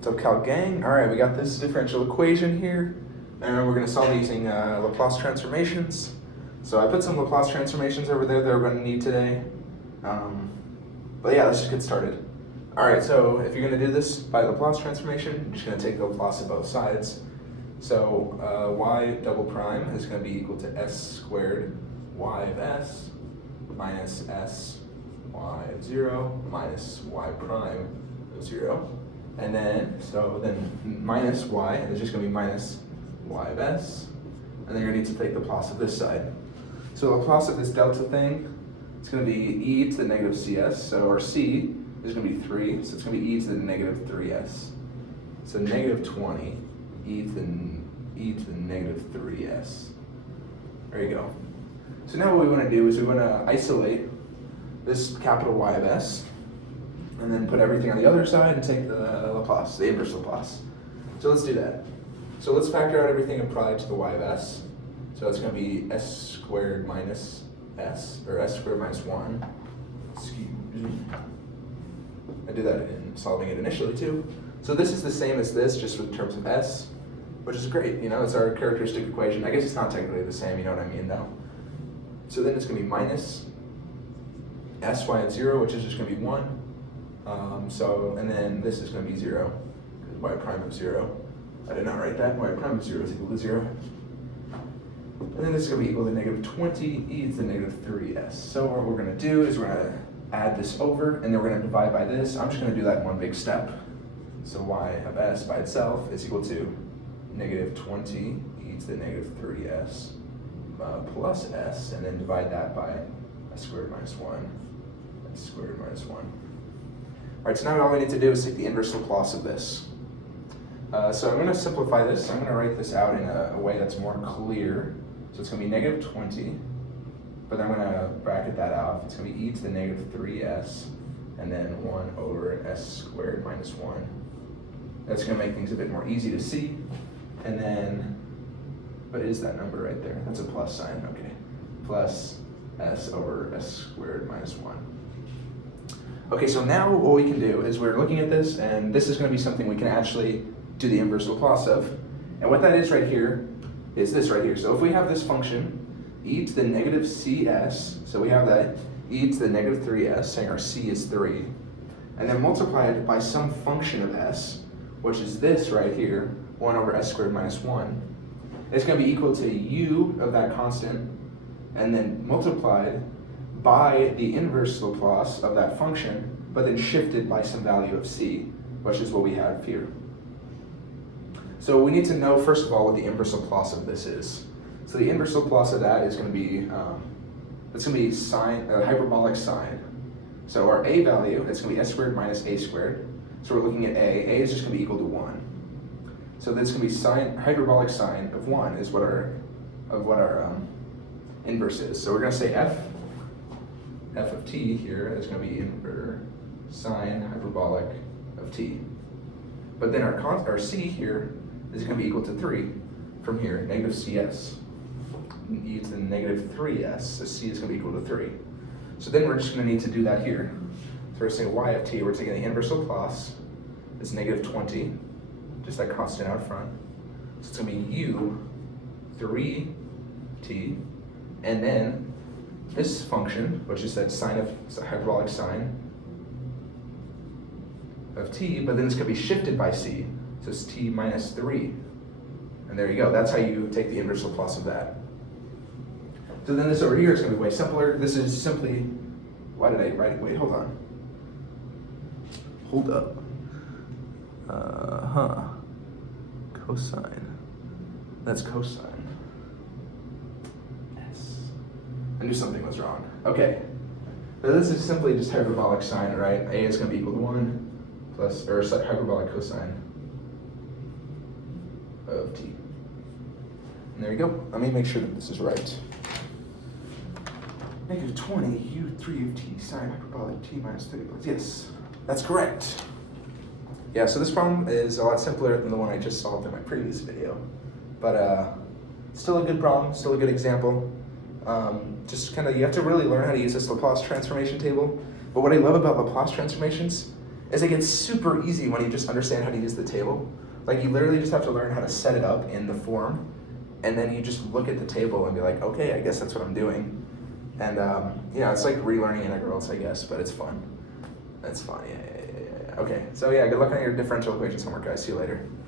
What's up, Cal gang? All right, we got this differential equation here, and we're going to solve it using Laplace transformations. So I put some Laplace transformations over there that we're going to need today. But yeah, let's just get started. All right, so if you're going to do this by Laplace transformation, you're just going to take the Laplace of both sides. So y double prime is going to be equal to s squared y of s minus s y of 0 minus y prime of 0. And then, minus y, and it's just going to be minus y of s. And then you're going to need to take the Laplace of this side. So Laplace of this delta thing, it's going to be e to the negative cs. So our c is going to be 3, so it's going to be e to the negative 3s. So negative 20 e to the negative 3s. There you go. So now what we want to do is we want to isolate this capital Y of s, and then put everything on the other side and take the Laplace, the inverse Laplace. So let's do that. So let's factor out everything applied to the Y of s. So it's going to be s squared minus s, or s squared minus 1. Excuse me. I did that in solving it initially too. So this is the same as this, just with terms of s, which is great. You know, it's our characteristic equation. I guess it's not technically the same, you know what I mean though. So then it's going to be minus sy at 0, which is just going to be 1. And then this is going to be 0, because y prime of 0. I did not write that. Y prime of 0 is equal to 0. And then this is going to be equal to negative 20 e to the negative 3s. So what we're going to do is we're going to add this over, and then we're going to divide by this. I'm just going to do that in one big step. So y of s by itself is equal to negative 20 e to the negative 3s plus s, and then divide that by s squared minus 1, s squared minus 1. All right, so now all we need to do is take the inverse Laplace of this. So I'm going to simplify this. I'm going to write this out in a way that's more clear. So it's going to be negative 20, but I'm going to bracket that out. It's going to be e to the negative 3s, and then 1 over s squared minus 1. That's going to make things a bit more easy to see. And then, what is that number right there? That's a plus sign, okay. Plus s over s squared minus 1. Okay, so now what we can do is we're looking at this, and this is going to be something we can actually do the inverse Laplace of. And what that is right here is this right here. So if we have this function, e to the negative cs, so we have that e to the negative 3s, saying our c is 3, and then multiply it by some function of s, which is this right here, 1 over s squared minus 1. It's going to be equal to u of that constant, and then multiplied by the inverse Laplace of that function, but then shifted by some value of c, which is what we have here. So we need to know, first of all, what the inverse Laplace of this is. So the inverse Laplace of that is going to be, it's going to be sine, hyperbolic sine. So our a value, it's going to be s squared minus a squared. So we're looking at a. A is just going to be equal to 1. So that's going to be sine, hyperbolic sine of 1 is what our inverse is. So we're going to say f of t here is going to be sine hyperbolic of t. But then our c here is going to be equal to 3 from here, negative cs. E to the negative 3s, so c is going to be equal to 3. So then we're just going to need to do that here. So we're saying y of t, we're taking the inverse Laplace, it's negative 20, just that constant out front. So it's going to be u 3t, and then this function, which is that sine of hyperbolic sine of t, but then it's going to be shifted by c, so it's t minus 3. And there you go. That's how you take the inverse Laplace of that. So then this over here is going to be way simpler. This is simply, why did I write it? Wait, hold on. Hold up. Cosine. That's cosine. Yes. I knew something was wrong. Okay. So this is simply just hyperbolic sine, right? A is going to be equal to 1 plus, or hyperbolic cosine of t. And there you go. Let me make sure that this is right. Negative 20 u3 of t sine hyperbolic t minus 30 plus. Yes, that's correct. Yeah, so this problem is a lot simpler than the one I just solved in my previous video. But still a good problem, still a good example. Just kind of, you have to really learn how to use this Laplace transformation table. But what I love about Laplace transformations is it gets super easy when you just understand how to use the table. Like, you literally just have to learn how to set it up in the form, and then you just look at the table and be like, okay, I guess that's what I'm doing. And yeah, it's like relearning integrals, I guess, but it's fun. It's fun, yeah. Okay, so yeah, good luck on your differential equations homework, guys. See you later.